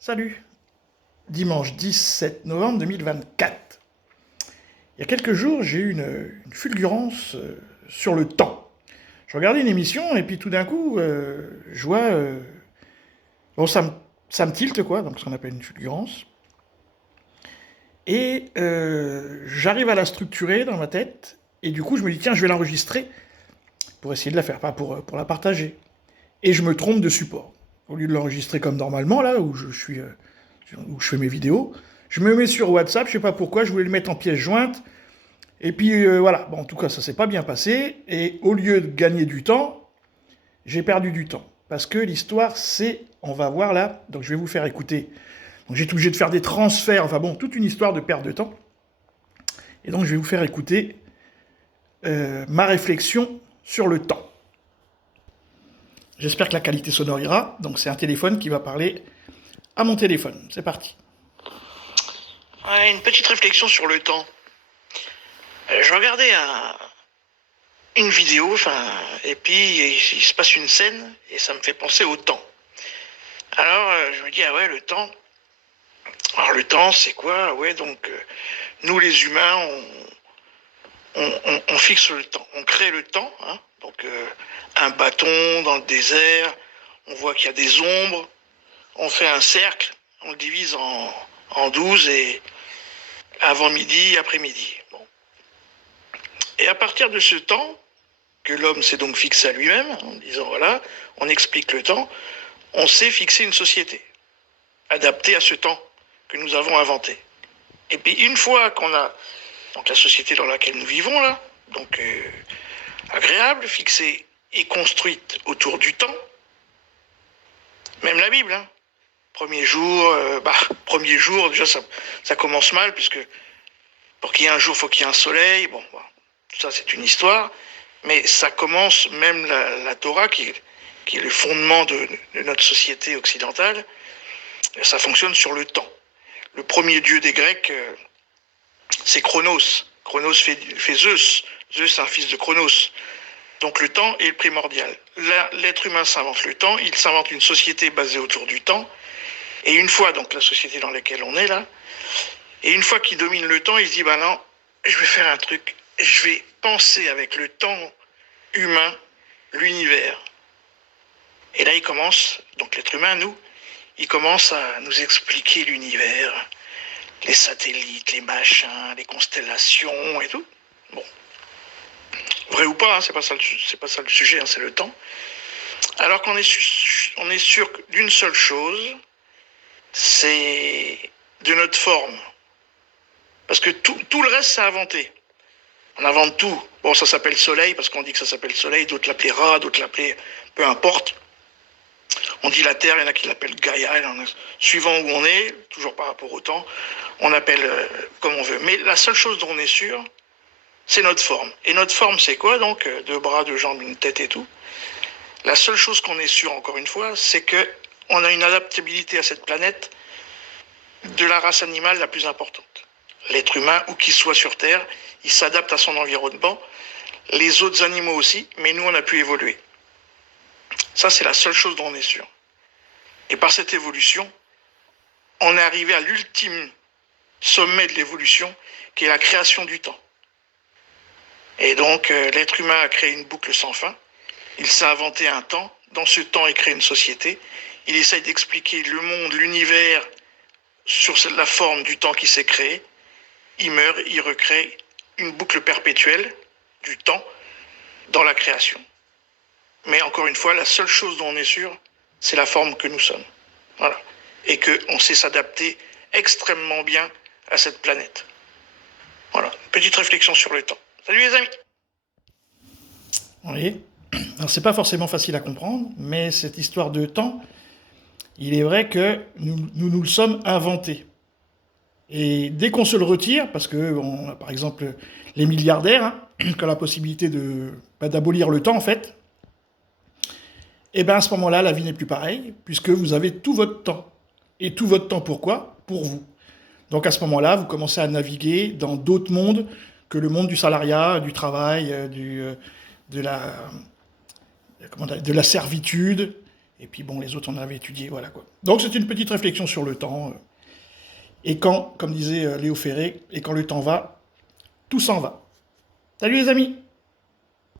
Salut, dimanche 17 novembre 2024. Il y a quelques jours, j'ai eu une fulgurance sur le temps. Je regardais une émission et puis tout d'un coup, je vois... bon, ça me tilte quoi, donc ce qu'on appelle une fulgurance. Et j'arrive à la structurer dans ma tête. Et du coup, je me dis, tiens, je vais l'enregistrer pour essayer de la faire, pas pour la partager. Et je me trompe de support. Au lieu de l'enregistrer comme normalement, là, où je fais mes vidéos, je me mets sur WhatsApp, je sais pas pourquoi, je voulais le mettre en pièce jointe, et puis voilà. Bon, en tout cas, ça s'est pas bien passé, et au lieu de gagner du temps, j'ai perdu du temps. Parce que l'histoire, c'est, on va voir là, donc je vais vous faire écouter. Donc j'ai été obligé de faire des transferts, enfin bon, toute une histoire de perte de temps. Et donc je vais vous faire écouter ma réflexion sur le temps. J'espère que la qualité sonore ira. Donc c'est un téléphone qui va parler à mon téléphone. C'est parti. Ouais, une petite réflexion sur le temps. Je regardais une vidéo, et puis il se passe une scène et ça me fait penser au temps. Alors je me dis ah ouais, le temps. Alors le temps c'est quoi? Ouais, donc nous les humains on fixe le temps, on crée le temps, hein. Donc un bâton dans le désert, on voit qu'il y a des ombres, on fait un cercle, on le divise en 12 et avant midi, après midi. Bon. Et à partir de ce temps, que l'homme s'est donc fixé à lui-même, en disant voilà, on explique le temps, on sait fixer une société, adaptée à ce temps que nous avons inventé. Et puis une fois qu'on a donc la société dans laquelle nous vivons là, donc agréable, fixée et construite autour du temps, même la Bible, hein, premier jour, déjà ça commence mal, puisque pour qu'il y ait un jour, il faut qu'il y ait un soleil, bon, tout ça c'est une histoire, mais ça commence, même la Torah, qui est le fondement de notre société occidentale, ça fonctionne sur le temps. Le premier dieu des Grecs, c'est Chronos. Chronos fait Zeus. Zeus est un fils de Chronos. Donc le temps est le primordial. Là, l'être humain s'invente le temps, il s'invente une société basée autour du temps, et une fois, donc la société dans laquelle on est là, et une fois qu'il domine le temps, il se dit, non, je vais faire un truc, je vais penser avec le temps humain l'univers. Et là, il commence, donc l'être humain, il commence à nous expliquer l'univers, les satellites, les machins, les constellations et tout. Bon. Vrai ou pas, hein, c'est pas ça le sujet, hein, c'est le temps. Alors qu'on est sûr d'une seule chose, c'est de notre forme. Parce que tout le reste, c'est inventé. On invente tout. Bon, ça s'appelle soleil, parce qu'on dit que ça s'appelle soleil, d'autres l'appelaient rat, d'autres l'appelaient peu importe. On dit la Terre, il y en a qui l'appellent Gaïa, suivant où on est, toujours par rapport au temps, on appelle comme on veut. Mais la seule chose dont on est sûr, c'est notre forme. Et notre forme, c'est quoi donc? Deux bras, deux jambes, une tête et tout. La seule chose qu'on est sûr, encore une fois, c'est qu'on a une adaptabilité à cette planète de la race animale la plus importante. L'être humain, où qu'il soit sur Terre, il s'adapte à son environnement. Les autres animaux aussi, mais nous, on a pu évoluer. Ça, c'est la seule chose dont on est sûr. Et par cette évolution, on est arrivé à l'ultime sommet de l'évolution, qui est la création du temps. Et donc, l'être humain a créé une boucle sans fin. Il s'est inventé un temps. Dans ce temps, il crée une société. Il essaye d'expliquer le monde, l'univers, sur la forme du temps qui s'est créé. Il meurt, il recrée une boucle perpétuelle du temps dans la création. Mais encore une fois, la seule chose dont on est sûr, c'est la forme que nous sommes. Voilà. Et qu'on sait s'adapter extrêmement bien à cette planète. Voilà. Petite réflexion sur le temps. Salut les amis! Oui. Alors c'est pas forcément facile à comprendre, mais cette histoire de temps, il est vrai que nous le sommes inventés. Et dès qu'on se le retire, parce que on a par exemple les milliardaires, hein, qui ont la possibilité d'abolir le temps en fait, et bien à ce moment-là, la vie n'est plus pareille, puisque vous avez tout votre temps. Et tout votre temps pourquoi? Pour vous. Donc à ce moment-là, vous commencez à naviguer dans d'autres mondes que le monde du salariat, du travail, de la servitude. Et puis bon, les autres, on avait étudié, voilà quoi. Donc c'est une petite réflexion sur le temps. Et quand, comme disait Léo Ferré, et quand le temps va, tout s'en va. Salut les amis!